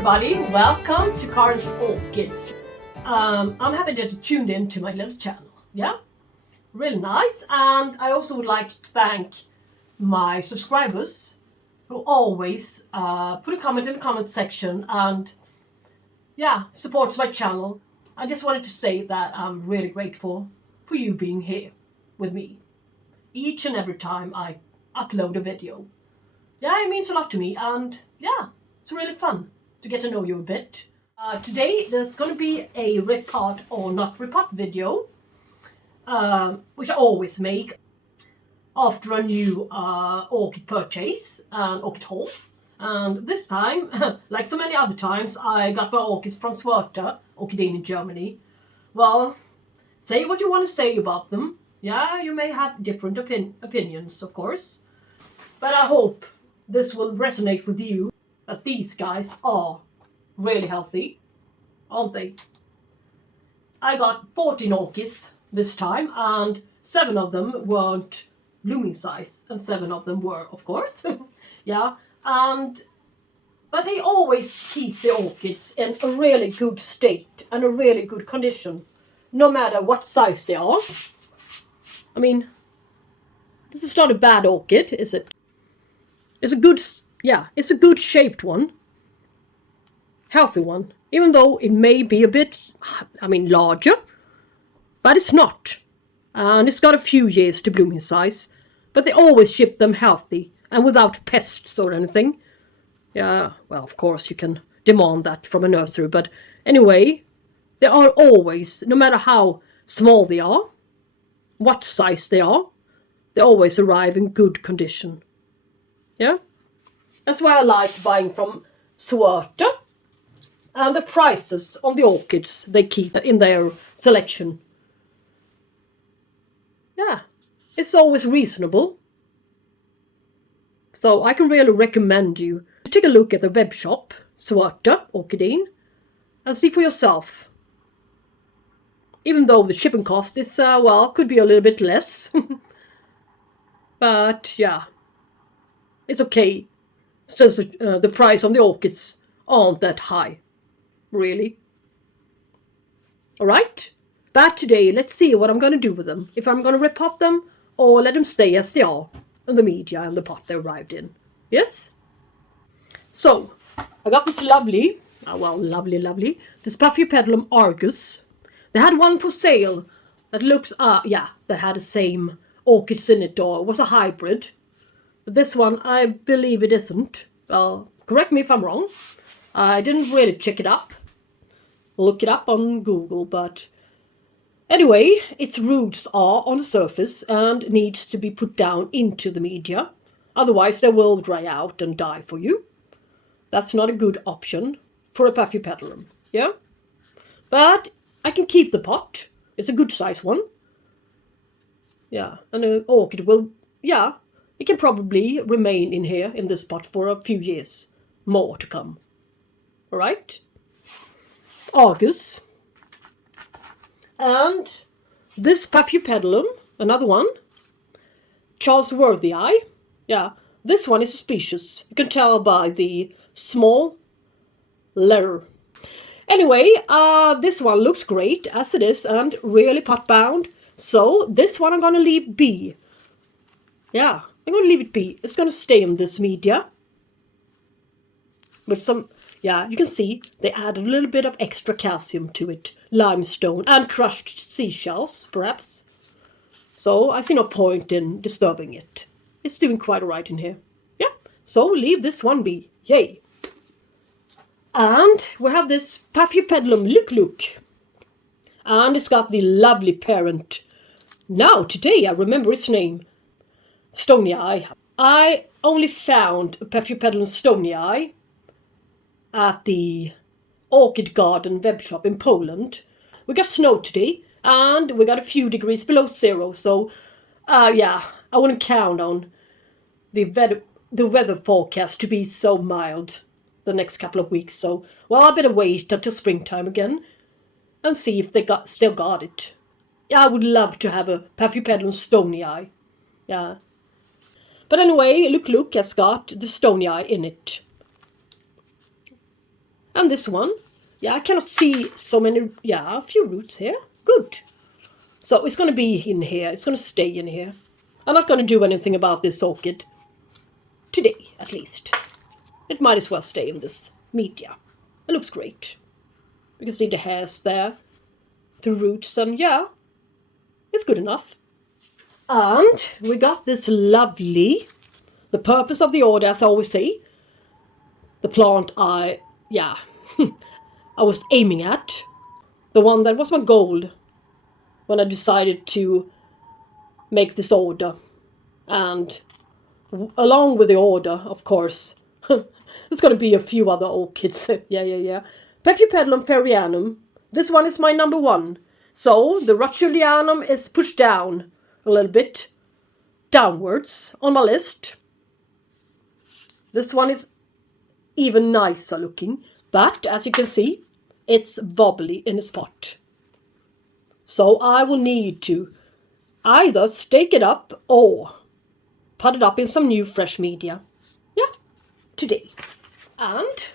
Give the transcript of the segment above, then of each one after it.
everybody, welcome to Karin's Orchids. I'm happy that you tuned in to my little channel. Yeah, really nice. And I also would like to thank my subscribers who always put a comment in the comment section and supports my channel. I just wanted to say that I'm really grateful for you being here with me each and every time I upload a video. Yeah, it means a lot to me, and it's really fun to get to know you a bit. Today there's going to be a repot or not repot video, which I always make after a new orchid purchase and orchid haul. And this time, like so many other times, I got my orchids from Schwerter, Orchideen in Germany. Well, say what you want to say about them. Yeah, you may have different opinions, of course. But I hope this will resonate with you, that these guys are really healthy, aren't they? I got 14 orchids this time, and 7 of them weren't blooming size, and 7 of them were, of course. But they always keep the orchids in a really good state and a really good condition, no matter what size they are. I mean, this is not a bad orchid, is it? It's a good, it's a good shaped one. Healthy one. Even though it may be a bit, larger. But it's not. And it's got a few years to bloom in size. But they always ship them healthy and without pests or anything. Yeah, well, of course you can demand that from a nursery. But anyway, they are always, no matter how small they are, what size they always arrive in good condition. Yeah, that's why I like buying from Schwerter, and the prices on the orchids they keep in their selection. Yeah, it's always reasonable. So I can really recommend you to take a look at the web shop, Schwerter Orchideen, and see for yourself. Even though the shipping cost is, could be a little bit less. But yeah. It's okay, since the price on the orchids aren't that high, really. Alright, but today let's see what I'm going to do with them. If I'm going to repot them or let them stay as they are in the media and the pot they arrived in. Yes? So, I got this lovely, this Paphiopedilum Argus. They had one for sale that looks, that had the same orchids in it, or was a hybrid. This one, I believe it isn't. Well, correct me if I'm wrong. I didn't really look it up on Google, but anyway, its roots are on the surface and needs to be put down into the media. Otherwise, they will dry out and die for you. That's not a good option for a Paphiopedilum, yeah? But I can keep the pot. It's a good size one. Yeah, and an orchid will, it can probably remain in here, in this pot, for a few years more to come. Alright? Argus. And this Paphiopedilum, another one. Charlesworthii. Yeah, this one is a species. You can tell by the small letter. Anyway, this one looks great as it is and really pot bound. So this one I'm going to leave be. Yeah. I'm going to leave it be. It's going to stay in this media. With some, you can see they added a little bit of extra calcium to it. Limestone and crushed seashells, perhaps. So I see no point in disturbing it. It's doing quite alright in here. Yeah, so leave this one be. Yay. And we have this Paphiopedilum Look. And it's got the lovely parent. Now, today I remember its name. Stonii. I only found a Paphiopedilum Stonii at the Orchid Garden web shop in Poland. We got snow today, and we got a few degrees below zero, so I wouldn't count on the weather forecast to be so mild the next couple of weeks. So, well, I better wait until springtime again and see if they still got it. Yeah, I would love to have a Paphiopedilum Stonii. Yeah. But anyway, look has got the Stonii in it. And this one, yeah, I cannot see so many, yeah, a few roots here. Good. So it's going to be in here. It's going to stay in here. I'm not going to do anything about this orchid. Today, at least. It might as well stay in this media. It looks great. You can see the hairs there. The roots, and yeah, it's good enough. And we got this lovely, the purpose of the order, as I always say, the plant I was aiming at. The one that was my goal when I decided to make this order. And along with the order, of course, there's going to be a few other orchids. yeah. Paphiopedilum Fairrieanum. This one is my number 1. So the Rotulianum is pushed down a little bit downwards on my list. This one is even nicer looking, but as you can see, it's wobbly in its pot. So I will need to either stake it up or pot it up in some new fresh media. Yeah, today. And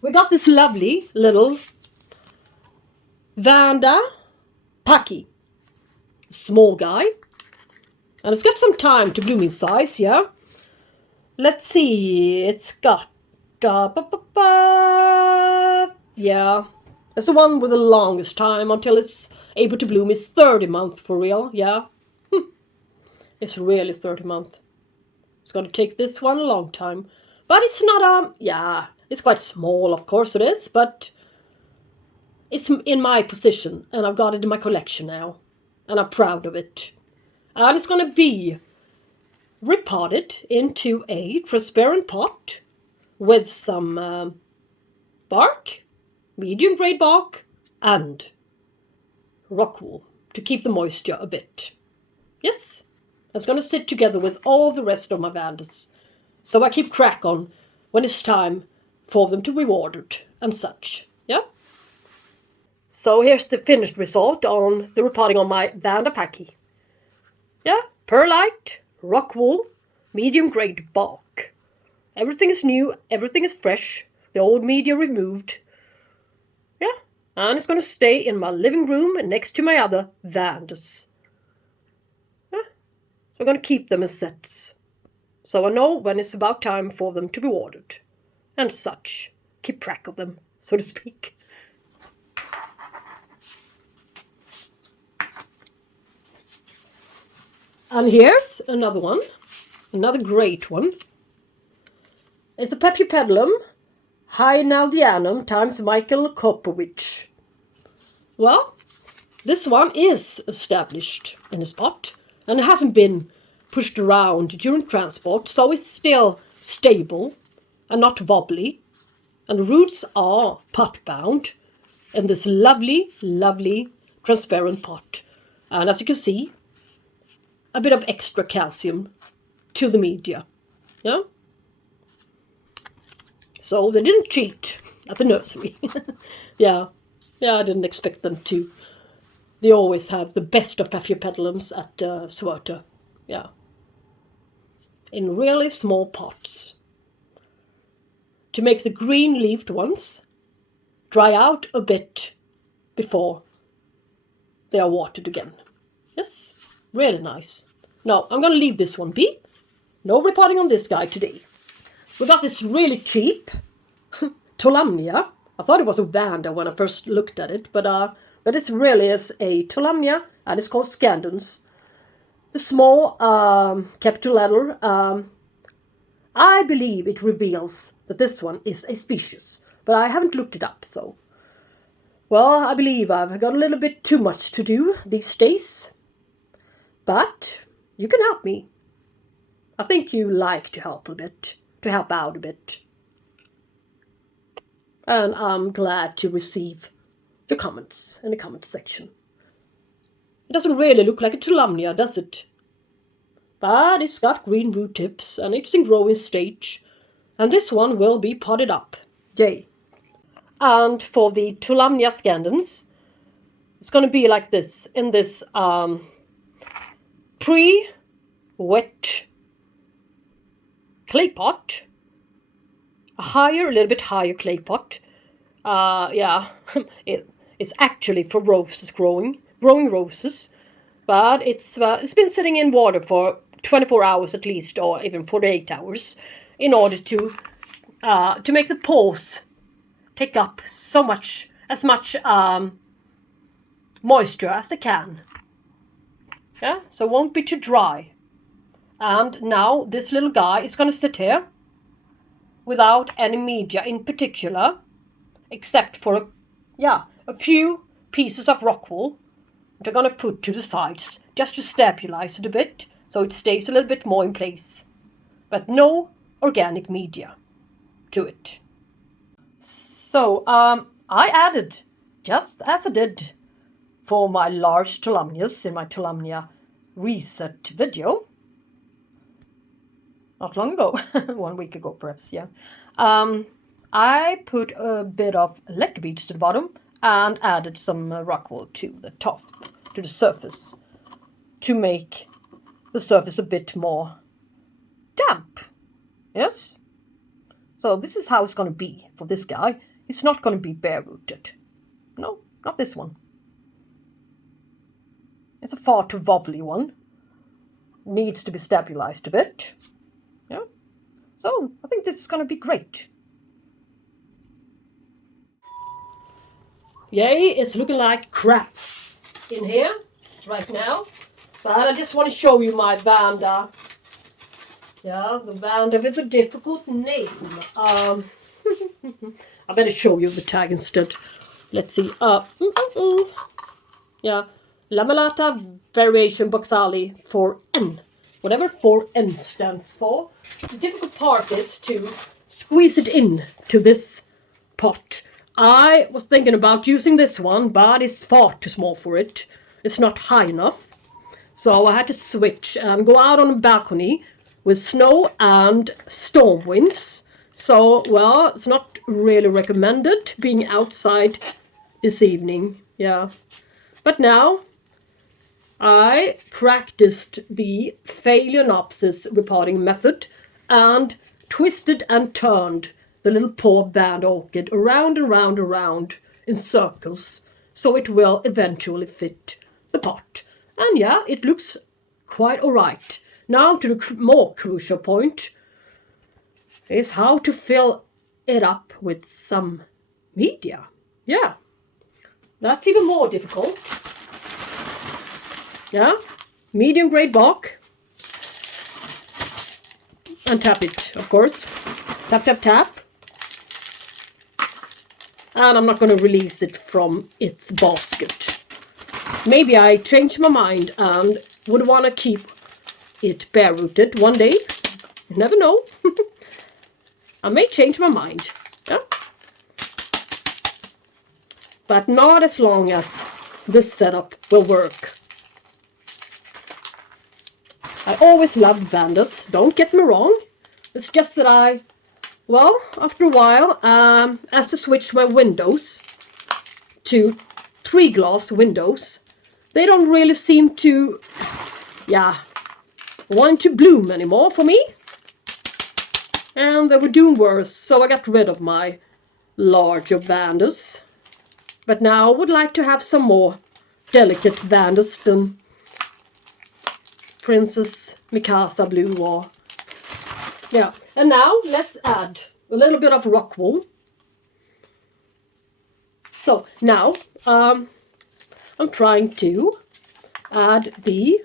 we got this lovely little Vanda Paki, small guy, and it's got some time to bloom in size. Yeah, let's see, it's got yeah, that's the one with the longest time until it's able to bloom. It's 30 months for real. Yeah, it's really 30 months. It's going to take this one a long time, but it's not yeah, it's quite small, of course it is, but it's in my position, and I've got it in my collection now, and I'm proud of it. And it's going to be repotted into a transparent pot with some bark, medium grade bark, and rock wool to keep the moisture a bit. Yes, it's going to sit together with all the rest of my Vandas, so I keep track on when it's time for them to be watered and such. Yeah. So here's the finished result on the repotting on my Vanda Paki. Yeah, perlite, rock wool, medium grade bark. Everything is new, everything is fresh, the old media removed. Yeah, and it's going to stay in my living room next to my other Vandas. Yeah, so I'm going to keep them in sets, so I know when it's about time for them to be watered and such. Keep track of them, so to speak. And here's another one, another great one. It's a Paphiopedilum Hynaldianum times Michael Kopowicz. Well, this one is established in a spot, and it hasn't been pushed around during transport, so it's still stable and not wobbly. And the roots are pot bound in this lovely, lovely transparent pot. And as you can see, a bit of extra calcium to the media. Yeah? So they didn't cheat at the nursery. Yeah, I didn't expect them to. They always have the best of Paphiopedilums at Schwerter. Yeah. In really small pots. To make the green-leafed ones dry out a bit before they are watered again. Yes. Really nice. Now, I'm going to leave this one be. No repotting on this guy today. We got this really cheap Tolumnia. I thought it was a Vanda when I first looked at it, but it really is a Tolumnia, and it's called Scandens. The small capital letter. I believe it reveals that this one is a species, but I haven't looked it up, so. Well, I believe I've got a little bit too much to do these days. But you can help me. I think you like to help a bit, to help out a bit. And I'm glad to receive your comments in the comment section. It doesn't really look like a Tolumnia, does it? But it's got green root tips and it's in growing stage. And this one will be potted up. Yay. And for the Tolumnia Scandens, it's going to be like this, in this pre-wet clay pot, a little bit higher clay pot, Yeah, it's actually for roses growing roses, but it's been sitting in water for 24 hours at least, or even 48 hours, in order to make the pores take up as much moisture as they can. Yeah, so it won't be too dry. And now this little guy is going to sit here without any media in particular, except for a few pieces of rock wool that I'm going to put to the sides just to stabilize it a bit so it stays a little bit more in place. But no organic media to it. So I added, just as I did for my large Tolumnias in my Tolumnia reset video, not long ago, 1 week ago perhaps, yeah. I put a bit of lacquer beads to the bottom and added some rock wool to the top, to the surface, to make the surface a bit more damp. Yes? So this is how it's going to be for this guy. It's not going to be bare-rooted. No, not this one. It's a far too wobbly one. Needs to be stabilized a bit. Yeah. So I think this is going to be great. Yay, it's looking like crap in here right now. But I just want to show you my Vanda. Yeah, the Vanda with a difficult name. I better show you the tag instead. Let's see. Yeah, Lamellata variation Boxali 4N. Whatever 4N stands for. The difficult part is to squeeze it in to this pot. I was thinking about using this one, but it's far too small for it. It's not high enough. So I had to switch and go out on a balcony with snow and storm winds. So, well, it's not really recommended being outside this evening. Yeah. But now I practiced the Phaius repotting method and twisted and turned the little poor band orchid around and round and round in circles so it will eventually fit the pot. And yeah, it looks quite alright. Now to the more crucial point is how to fill it up with some media. Yeah, that's even more difficult. Yeah, medium grade bark. And tap it, of course. Tap, tap, tap. And I'm not going to release it from its basket. Maybe I change my mind and would want to keep it bare-rooted one day. You never know. I may change my mind. Yeah? But not as long as this setup will work. I always loved Vandas, don't get me wrong. It's just that well, after a while, as to switch my windows to 3-glass windows, they don't really seem to, want to bloom anymore for me. And they were doing worse, so I got rid of my larger Vandas. But now I would like to have some more delicate Vandas than Princess Mikasa Blue or... Yeah, and now let's add a little bit of rock wool. So now I'm trying to add the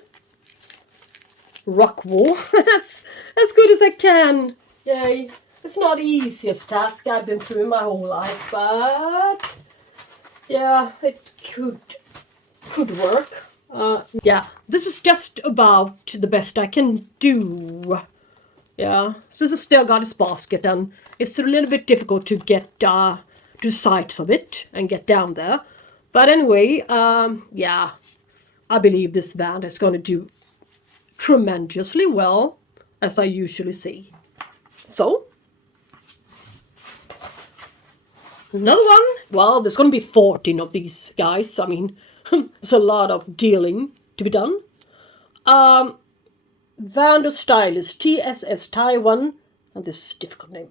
rock wool as good as I can. Yay! It's not the easiest task I've been through my whole life, but yeah, it could work. Yeah, this is just about the best I can do. Yeah, so this has still got its basket, and it's a little bit difficult to get to the sides of it and get down there. But anyway, yeah, I believe this band is going to do tremendously well, as I usually see. So, another one. Well, there's going to be 14 of these guys. I mean, there's a lot of dealing to be done. Vandachostylis, TSS Taiwan, and this difficult name,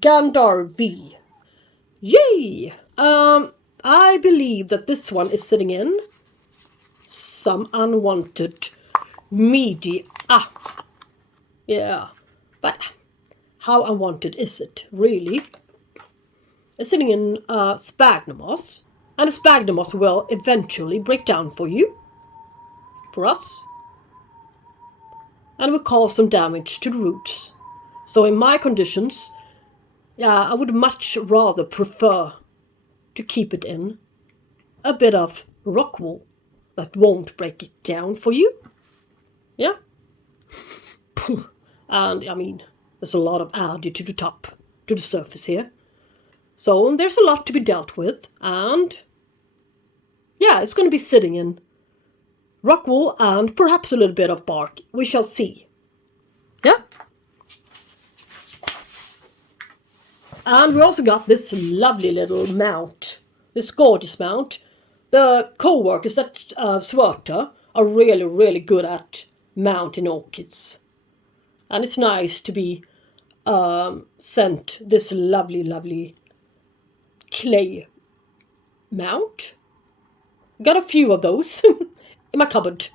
Gandar V. Yay! I believe that this one is sitting in some unwanted media. Yeah, but how unwanted is it, really? It's sitting in sphagnum moss, and the sphagnum moss will eventually break down for you, for us, and will cause some damage to the roots. So in my conditions, yeah, I would much rather prefer to keep it in a bit of rock wool that won't break it down for you. Yeah. And I mean, there's a lot of algae to the top, to the surface here. So there's a lot to be dealt with, and yeah, it's going to be sitting in rock wool and perhaps a little bit of bark. We shall see. Yeah. And we also got this lovely little mount, this gorgeous mount. The co-workers at Schwerter are really, really good at mounting orchids. And it's nice to be sent this lovely, lovely clay mount. Got a few of those in my cupboard.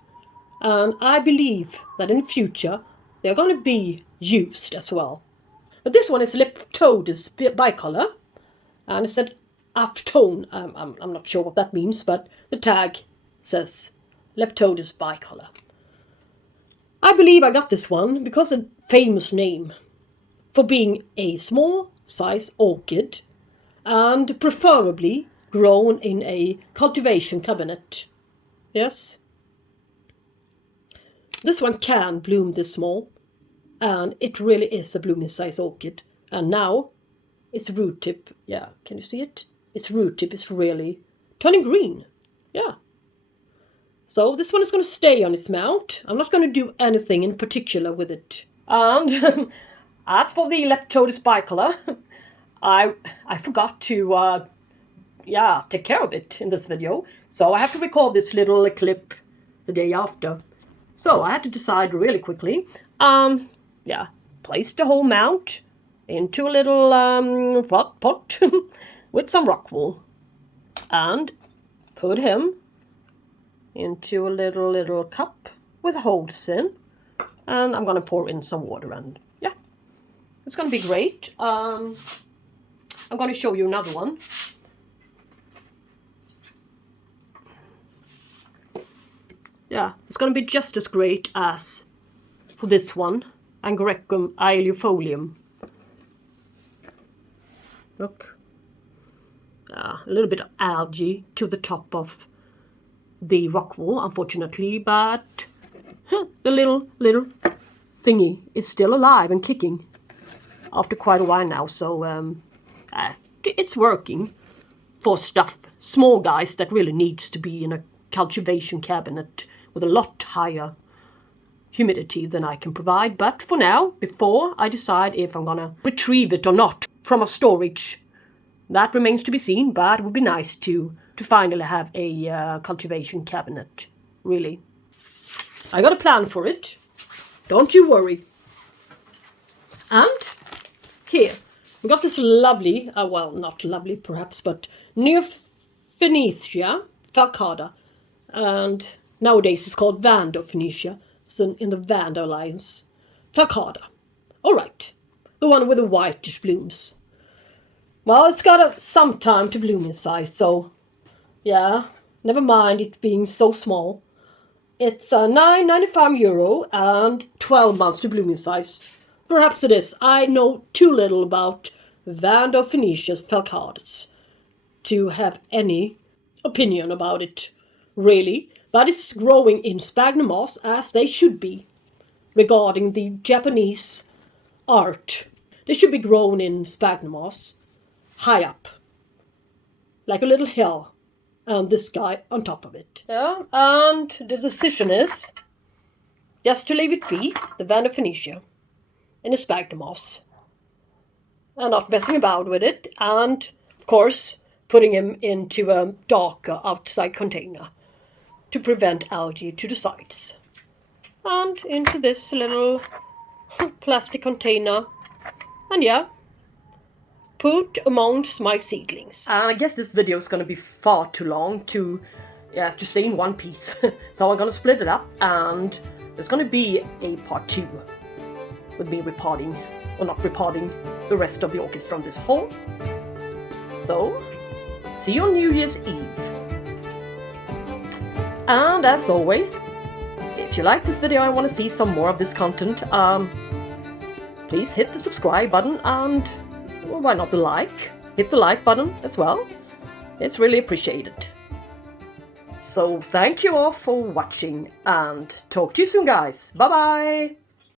And I believe that in the future they're going to be used as well. But this one is Leptotes Bicolor. And it said half-tone. I'm not sure what that means, but the tag says Leptotes Bicolor. I believe I got this one because of a famous name for being a small size orchid and preferably grown in a cultivation cabinet. Yes. This one can bloom this small, and it really is a blooming size orchid. And now its root tip, yeah, can you see it? Its root tip is really turning green. Yeah. So this one is going to stay on its mount. I'm not going to do anything in particular with it. And as for the Leptotes Bicolor, I forgot to take care of it in this video. So I have to record this little clip the day after. So I had to decide really quickly. Place the whole mount into a little pot with some rock wool. And put him into a little cup with holes in. And I'm going to pour in some water, and yeah, it's going to be great. I'm going to show you another one. Yeah, it's going to be just as great as for this one, Angoricum aeliifolium. Look. A little bit of algae to the top of the rock wool, unfortunately, but the little thingy is still alive and kicking after quite a while now, so it's working for stuff, small guys that really needs to be in a cultivation cabinet with a lot higher humidity than I can provide. But for now, before I decide if I'm gonna retrieve it or not from a storage, that remains to be seen, but it would be nice to finally have a cultivation cabinet, really. I got a plan for it, don't you worry. And here, we got this lovely, well, not lovely perhaps, but Neophonesia falcata, and nowadays it's called Vandachostylis. It's in the Vanda alliance. Falcata. Alright, the one with the whitish blooms. Well, it's got some time to bloom in size, so yeah, never mind it being so small. It's €9.95 and 12 months to bloom in size. Perhaps it is. I know too little about Vandachostylis falcatus to have any opinion about it, really. But it's growing in sphagnum moss, as they should be, regarding the Japanese art. They should be grown in sphagnum moss, high up, like a little hill, and this guy on top of it. Yeah, and the decision is just to leave it be, the Vandachostylis, in a sphagnum moss, and not messing about with it, and of course putting him into a darker outside container to prevent algae to the sides. And into this little plastic container, and yeah, put amongst my seedlings. And I guess this video is gonna be far too long to say in one piece. So I'm gonna split it up, and there's gonna be a part 2 with me repotting, or not repotting, the rest of the orchids from this haul. So, see you on New Year's Eve. And as always, if you like this video and want to see some more of this content, please hit the subscribe button and, well, why not the like? Hit the like button as well. It's really appreciated. So thank you all for watching, and talk to you soon, guys. Bye bye!